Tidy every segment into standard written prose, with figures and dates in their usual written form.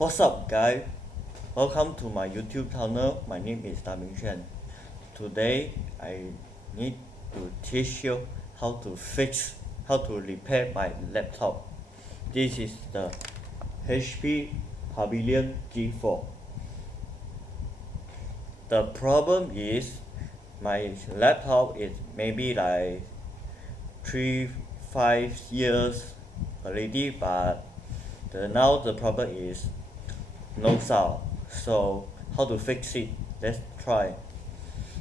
What's up, guys? Welcome to my YouTube channel. My name is Da Mingxuan. Today, I need to teach you how to repair my laptop. This is the HP Pavilion G4. The problem is my laptop is maybe like 3-5 years already, but now the problem is no sound. So how to fix it? Let's try.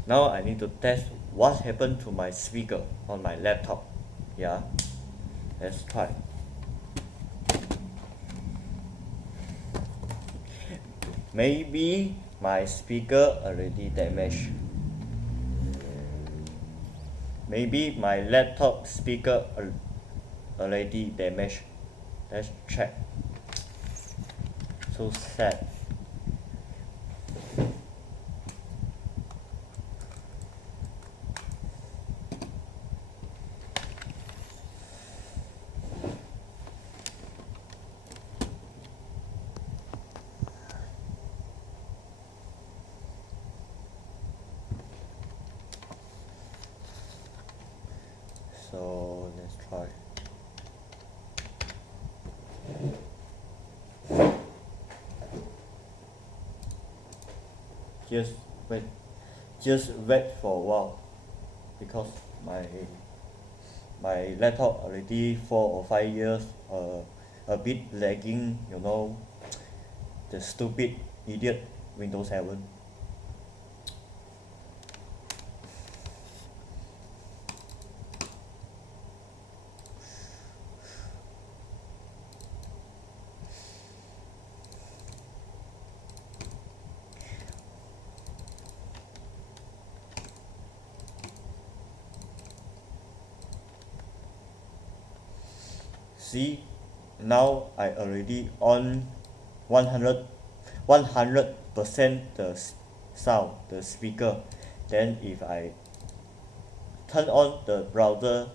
Now I need to test what happened to my speaker on my laptop. Yeah, let's try. Maybe my speaker already damaged. Maybe my laptop speaker already damaged. Let's check. So sad. So let's try. Just wait, just wait for a while, because my laptop already 4 or 5 years, a bit lagging, the stupid idiot Windows 7. See, now I already on 100% the sound, the speaker. Then if I turn on the browser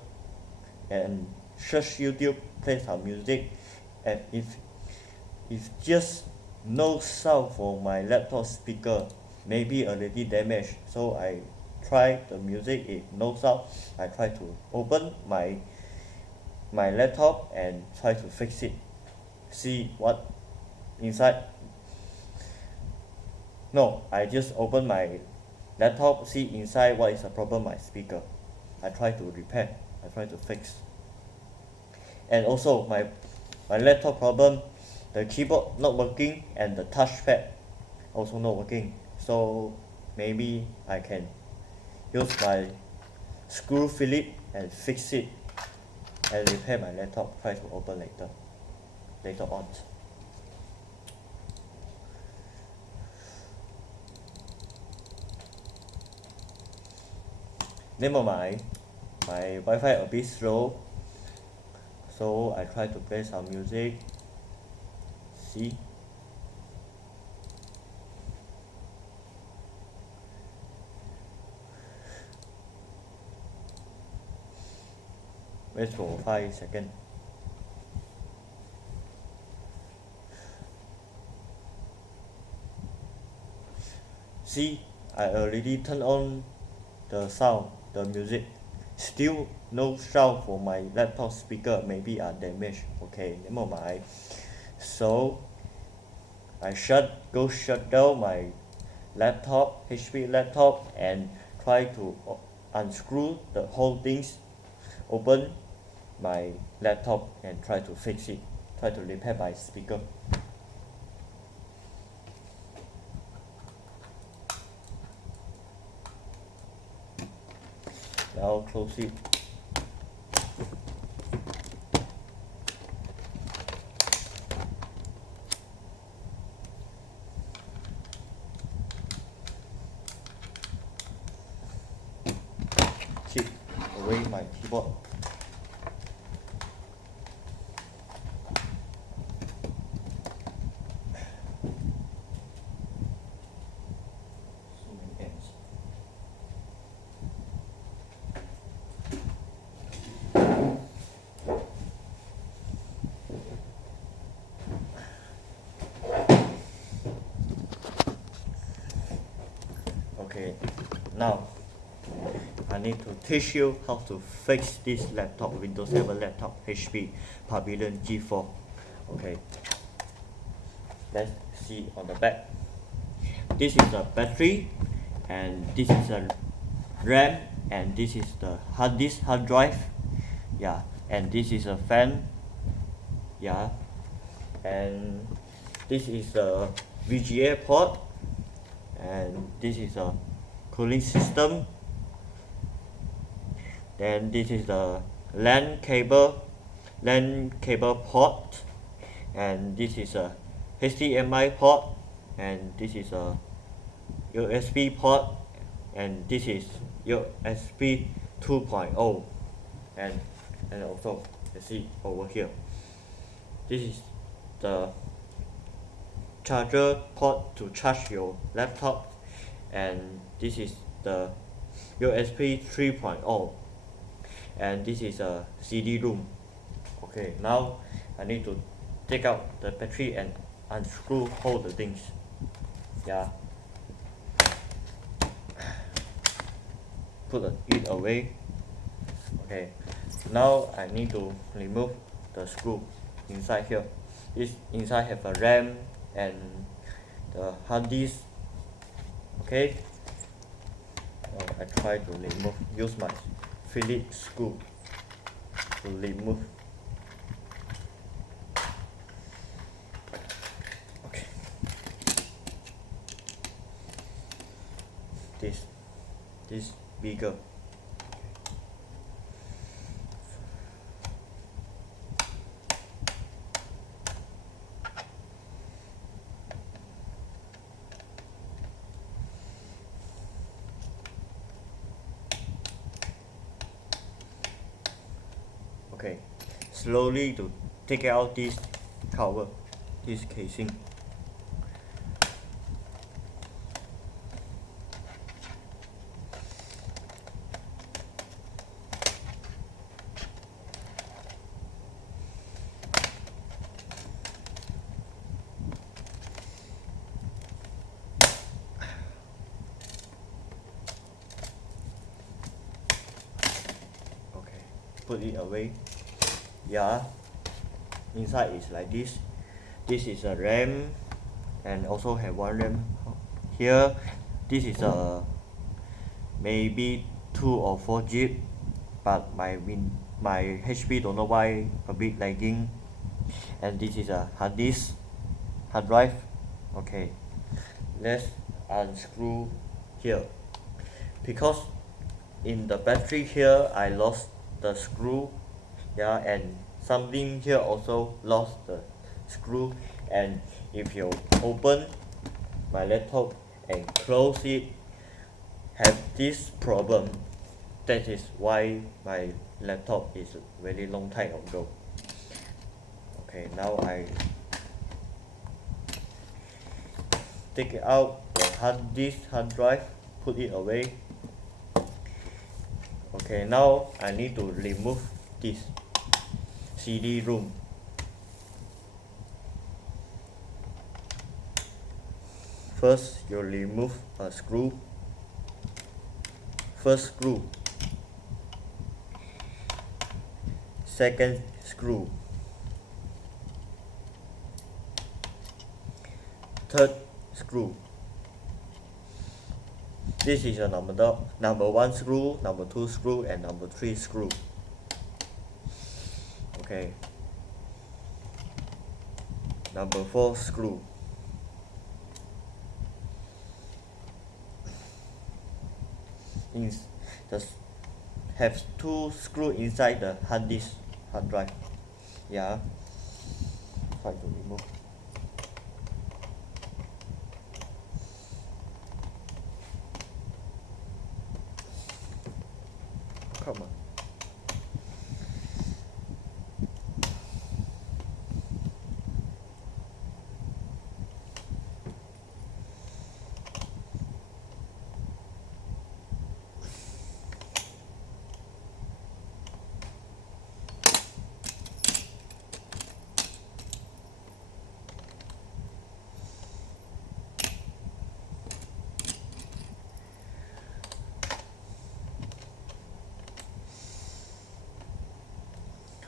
and search YouTube, play some music, and if just no sound for my laptop speaker, maybe already damaged. So I try the music. If no sound, I try to open my laptop and try to fix it. See what inside. No, I just open my laptop, see inside what is the problem my speaker. I try to repair, I try to fix. And also my laptop problem, the keyboard not working and the touchpad also not working. So maybe I can use my screw Phillips and fix it and repair my laptop. Try to open later on. Never mind, my Wi-Fi a bit slow, so I try to play some music. See, wait for 5 seconds. See, I already turned on the sound, the music. Still no sound for my laptop speaker, maybe are damaged. Okay, never mind. So I go shut down my laptop, HP laptop, and try to unscrew the whole things, open my laptop and try to fix it, try to repair my speaker. Now close it. Keep away my keyboard. So many ends. Okay, now I need to teach you how to fix this laptop, Windows 7 laptop, HP Pavilion G4. Okay, let's see on the back. This is the battery, and this is the RAM, and this is the hard disk, hard drive, yeah, and this is a fan, yeah, and this is a VGA port, and this is a cooling system. Then this is the LAN cable port, and this is a HDMI port, and this is a USB port, and this is USB 2.0, and also you see over here, this is the charger port to charge your laptop, and this is the USB 3.0, and this is a CD-ROM. Okay, now I need to take out the battery and unscrew all the things, yeah, put it away. Okay, now I need to remove the screw inside here. This inside have a RAM and the hard disk. Okay, now I try to use my Phillips screw to remove. Okay, this bigger. Okay, slowly to take out this cover, this casing. Okay, put it away. Yeah, inside is like this. This is a RAM, and also have one RAM here. This is a maybe 2 or 4 GB, but my HP don't know why a bit lagging. And this is a hard disk, hard drive. Okay, let's unscrew here, because in the battery here I lost the screw, yeah, and something here also lost the screw. And if you open my laptop and close it, have this problem. That is why my laptop is very long time ago. Okay, now I take out the hard disk, hard drive, put it away. Okay, now I need to remove this CD-ROM. First, you remove a screw. First screw. Second screw. Third screw. This is a number 1 screw, number 2 screw, and number 3 screw. Okay. Number 4 screw. Just have 2 screws inside the hard disk, hard drive. Yeah. Try to remove. Come on.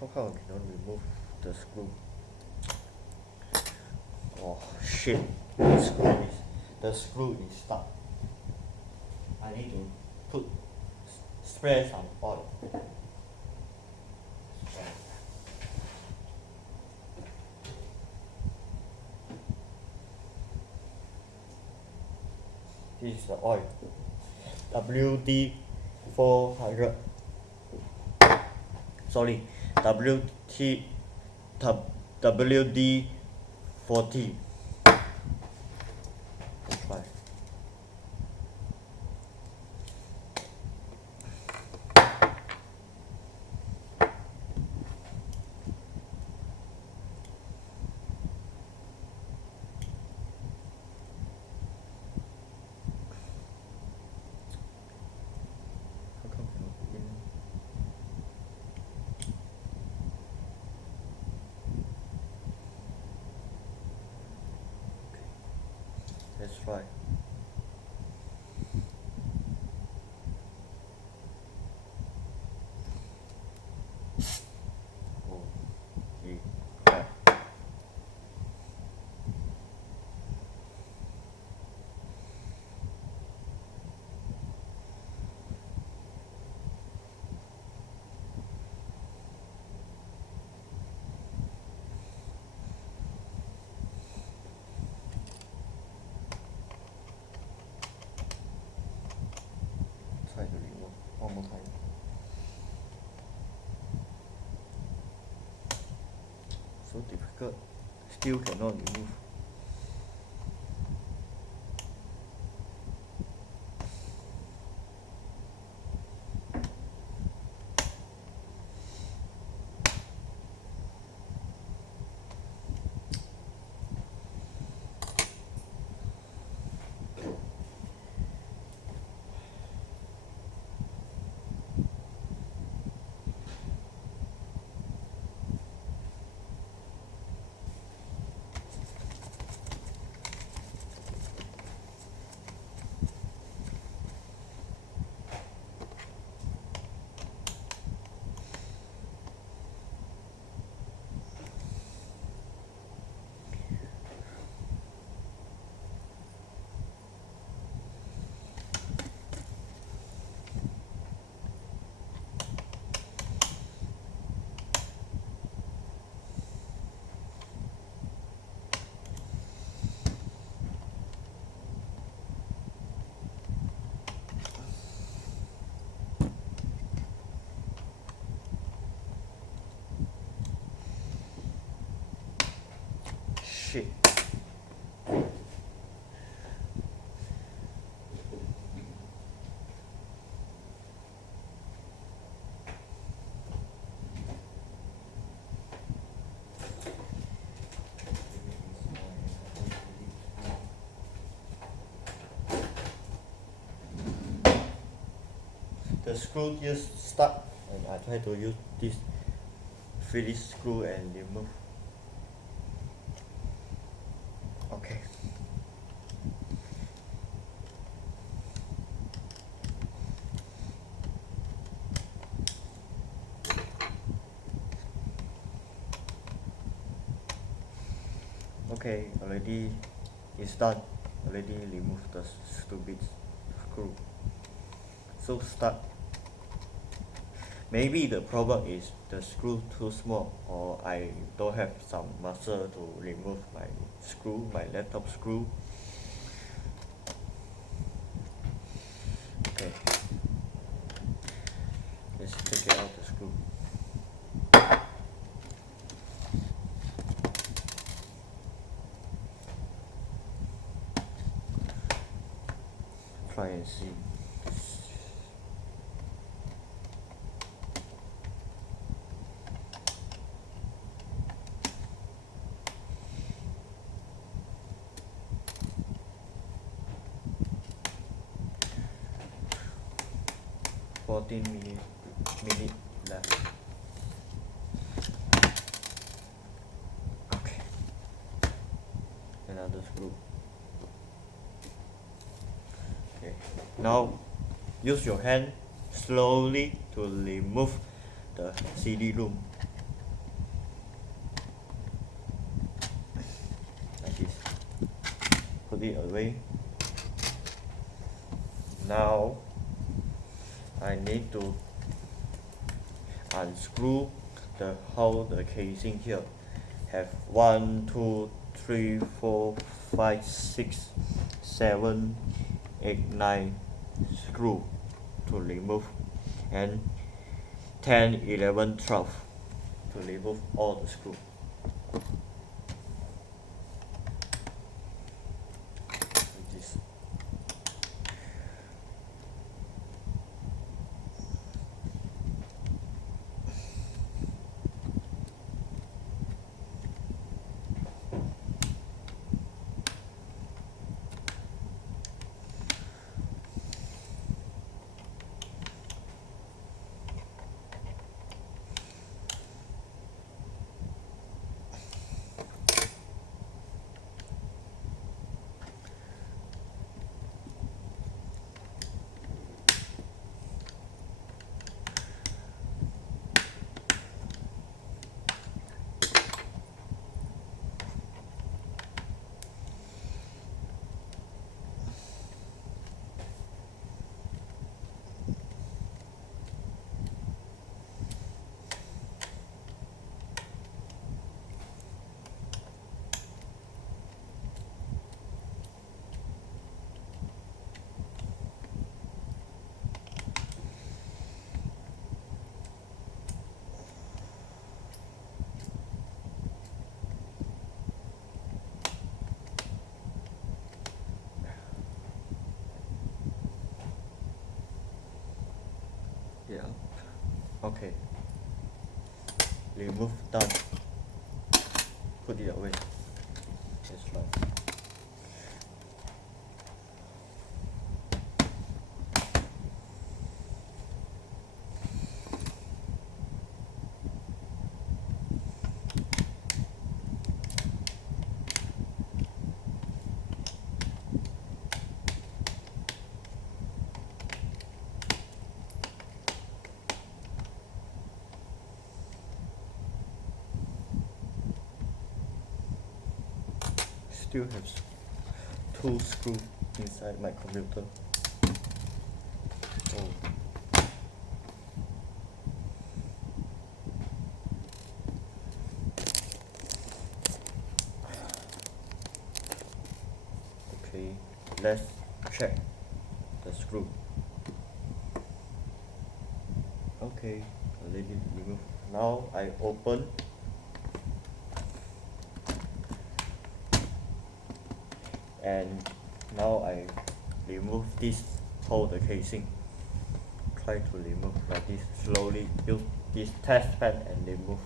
How come I cannot remove the screw? Oh shit, the screw is stuck. I need to spray some oil. This is the oil. WD 400. Sorry, WD 40. Try. How come cannot begin? Let's try. Oh, gee, crap. Try to remove one more time. So difficult. Still cannot remove. Shit. The screw just stuck, and I try to use this Phillips screw and remove. Okay. Okay, already it's done. Already removed the stupid screw. So stuck. Maybe the problem is the screw too small, or I don't have some muscle to remove my screw, my laptop screw. Okay, let's take it out the screw. Try and see. Minute left. Okay. Another screw. Okay. Now use your hand slowly to remove the CD-ROM. this. Put it away. Now I need to unscrew the casing here. Have 1, 2, 3, 4, 5, 6, 7, 8, 9 screw to remove, and 10, 11, 12 to remove all the screw. Like this. Yeah. Okay. Remove done. Put it away. Let's try. Still have 2 screws inside my computer. Oh. Okay, let's check the screw. Okay, already removed. Now I open and now I remove this whole the casing. Try to remove like this slowly. Use this test pen and remove.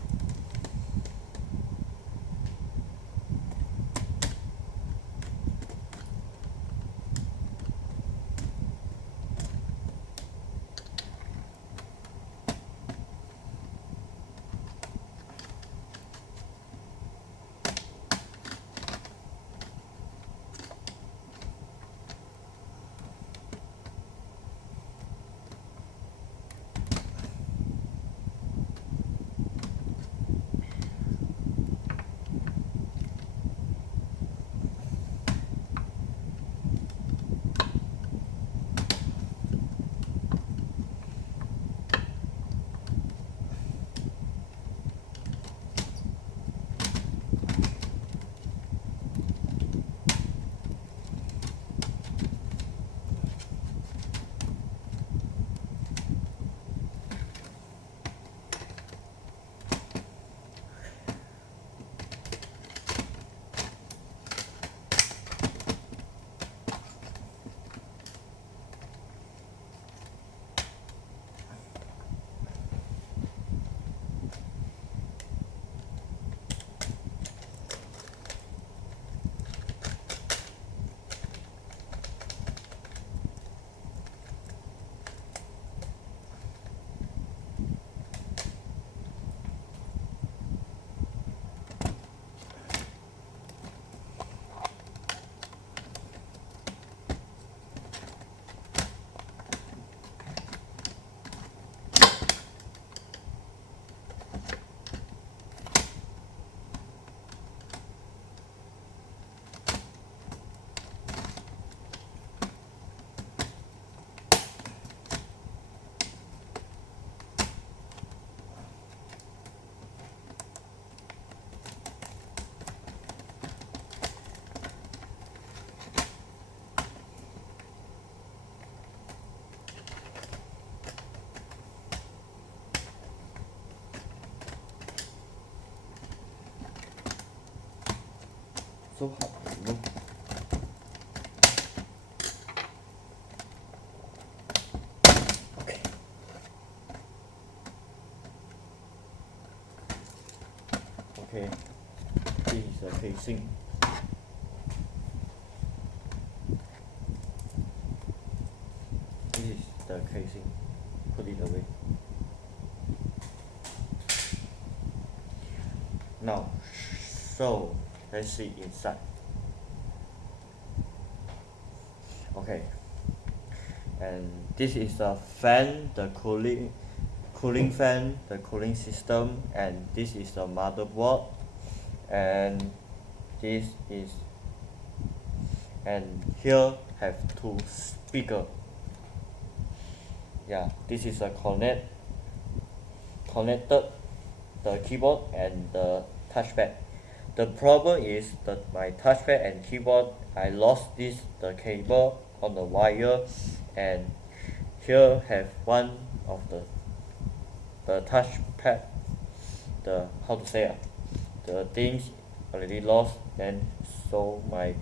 so hard to remove. Okay. Okay, this is the casing. This is the casing. Put it away. Now, so let's see inside. Okay, and this is the fan, the cooling fan, the cooling system, and this is the motherboard, and this is, and here have two speaker. Yeah, this is a connected the keyboard and the touchpad. The problem is that my touchpad and keyboard, I lost the cable on the wire, and here have one of the touchpad, the how to say the things already lost, then so my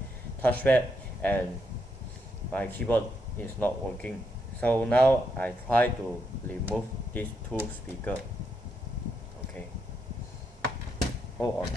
touchpad and my keyboard is not working. So now I try to remove these two speaker. Okay, hold on.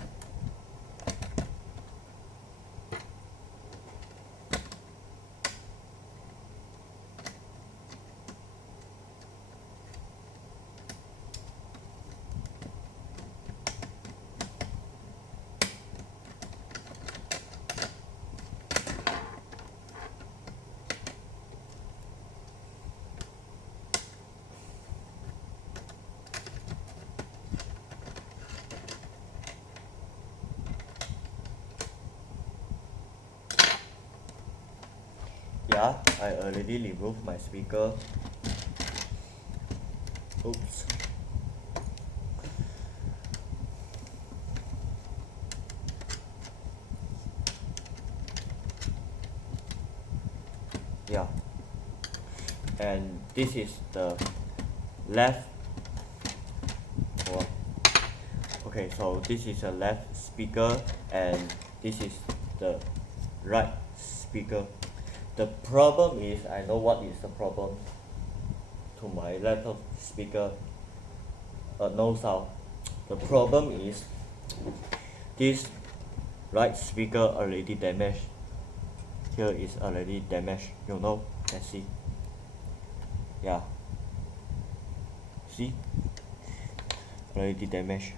Yeah, I already removed my speaker. Oops. Yeah, and this is the left. Oh, okay, so this is a left speaker, and this is the right speaker. The problem is, I know what is the problem to my laptop speaker. No sound. The problem is this right speaker already damaged. Here is already damaged. You know, let's see. Yeah. See? Already damaged.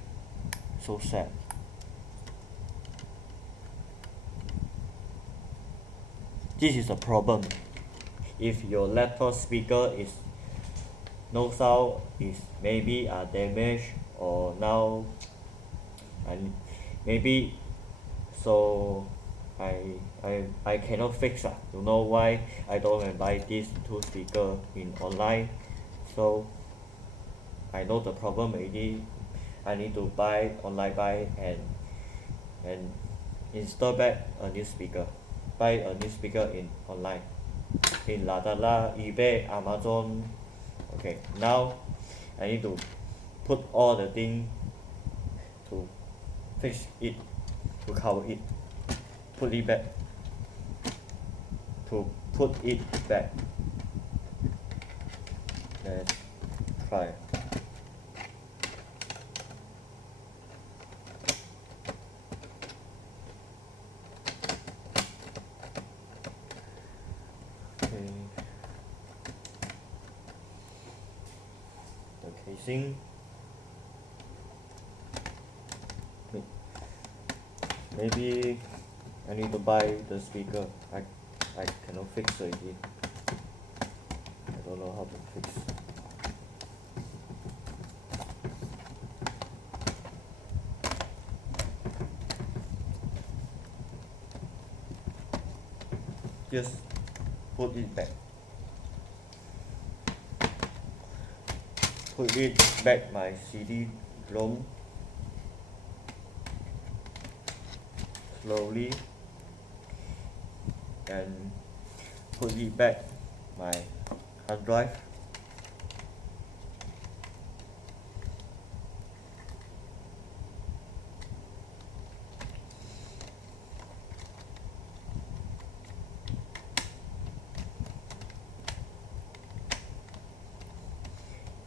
So sad. This is a problem. If your laptop speaker is no sound, is maybe damaged, or now and maybe so I cannot fix. You know why I don't buy these two speaker in online. So I know the problem already. I need to buy online, and install back a new speaker. Buy a new speaker in online, in Lazada, eBay, Amazon. Okay, now I need to put all the thing to fix it, to cover it, put it back, to put it back. Let's try. Okay. The casing. Maybe I need to buy the speaker. I cannot fix it. I don't know how to fix. Just put it back. Put it back my CD-ROM slowly, and put it back my hard drive.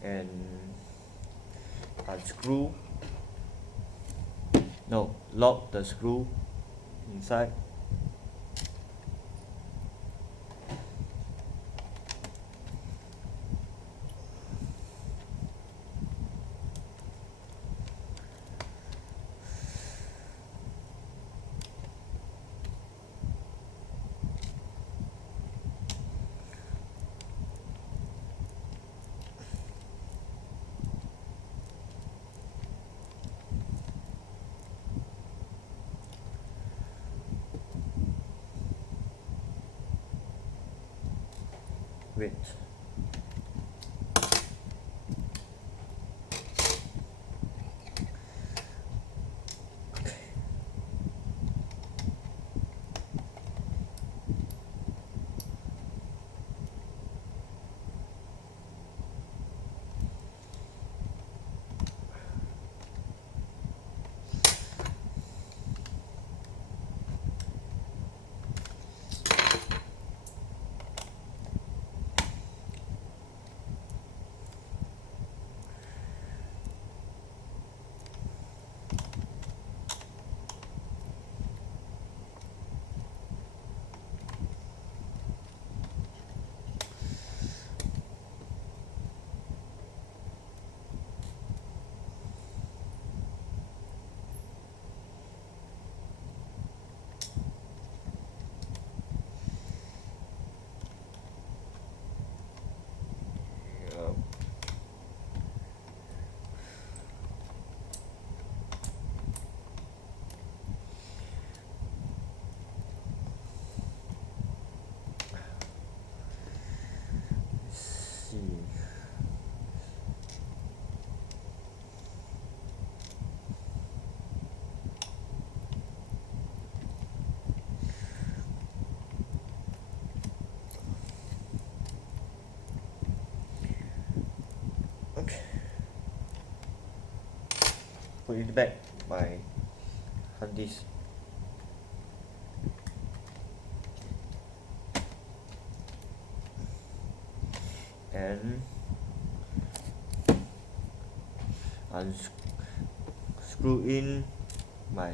and unscrew, no, lock the screw inside. Wait. See. Okay. Put it back my hard disk. And unscrew in my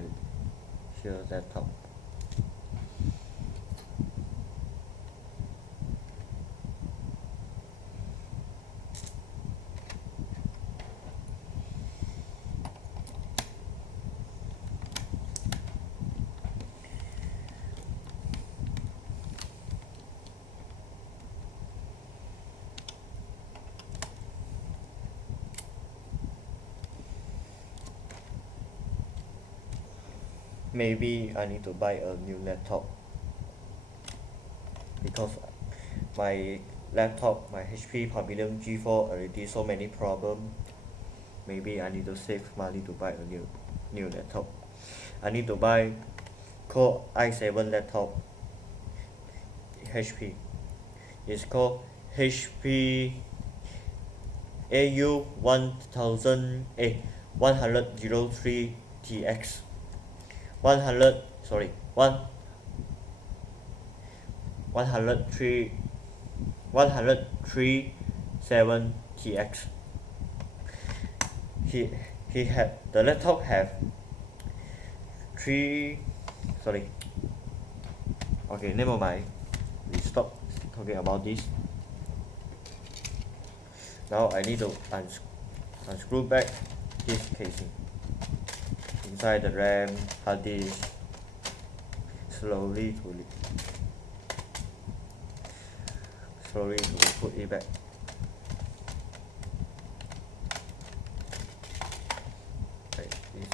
here laptop. Maybe I need to buy a new laptop because my laptop, my HP Pavilion G4 already so many problem. Maybe I need to save money to buy a new laptop. I need to buy Core i7 laptop HP. It's called HP AU 103 TX 100 sorry 103 7 TX. He had the laptop have three sorry okay, never mind, we stop talking about this. Now I need to unscrew back this casing inside the RAM, hard disk, slowly to put it back. Like this.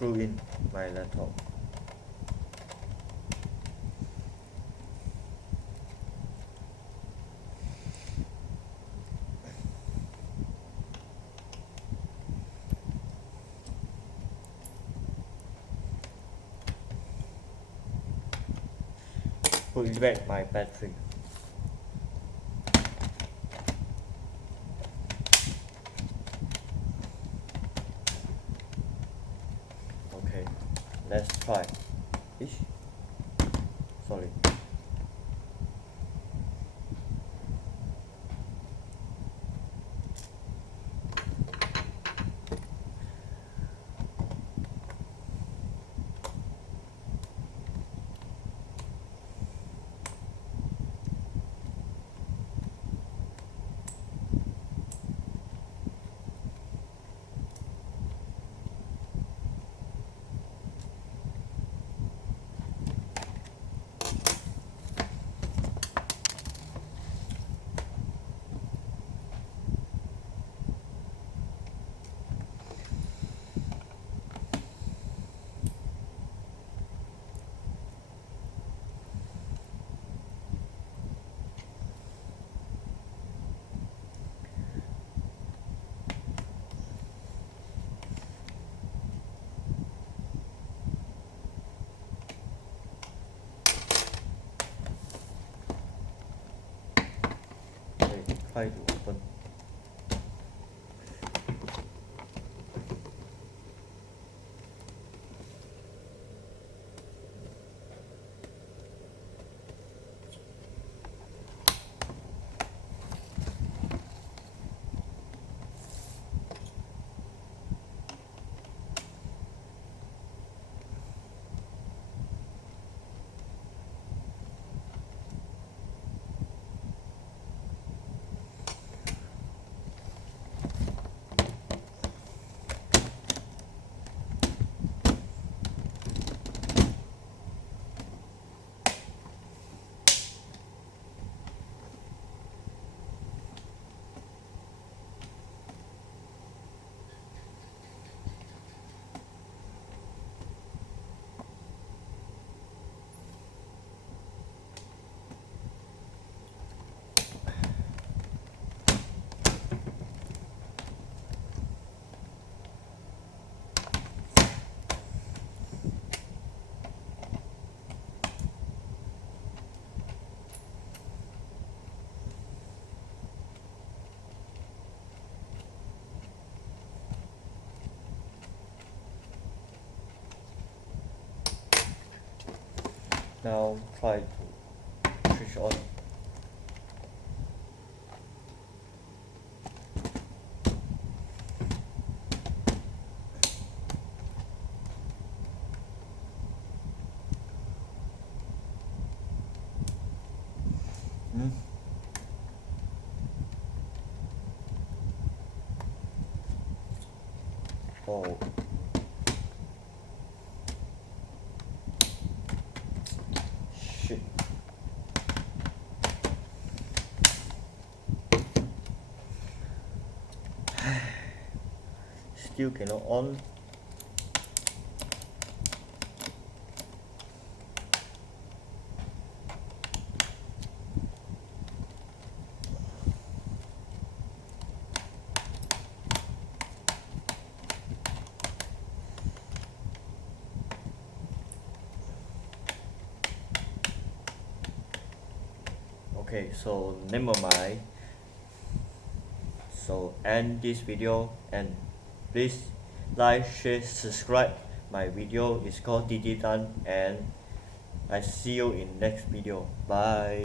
Screw in my laptop. put it back my battery. Okay, let's try. Ish. Sorry. Okay, try to open. Now try to switch on. Hmm? Oh. Shit. Still cannot on. Okay, so never mind. So end this video and please like, share, subscribe. My video is called DD Tan and I see you in next video. Bye.